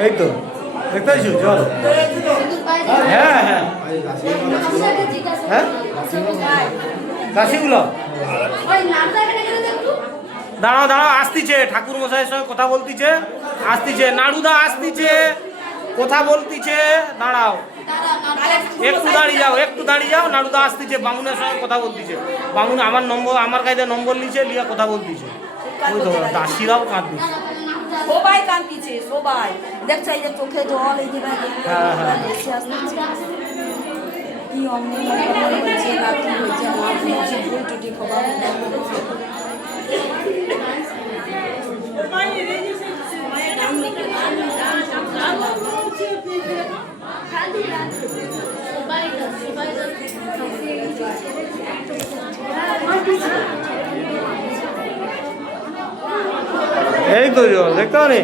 এই তো দেখতে পাচ্ছো জল? হ্যাঁ হ্যাঁ। হ্যাঁ? কাশিগুলো? দাঁড়াও দাঁড়াও, আসতিছে। ঠাকুর মশাইয়ের সঙ্গে কথা বলতিছে। আসতিছে। নাড়ুদা, আসতিছে। কথা বলতিছে? দাঁড়াও। একটু দাঁড়িয়ে যাও একটু দাঁড়িয়ে যাও নাড়ুদা আসতিছে বামুনের সঙ্গে কথা বলতিছে। বামুন আমার নম্বর আমার কাছে নম্বর নিছে লিয়া কথা বলতিছে। ওই তো দাসিরাও কাঁদতিছে সবাই কান্দিছে সবাই। দেখছ এই যে চোখে জল এই যে হ্যাঁ, হ্যাঁ। কি না কি ভুল টুটি খবর এই তো দেখতে পারি?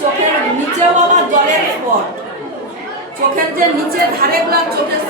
চোখের নিচেও আবার জলের চোখের যে নিচে ধারে গুলা চোখের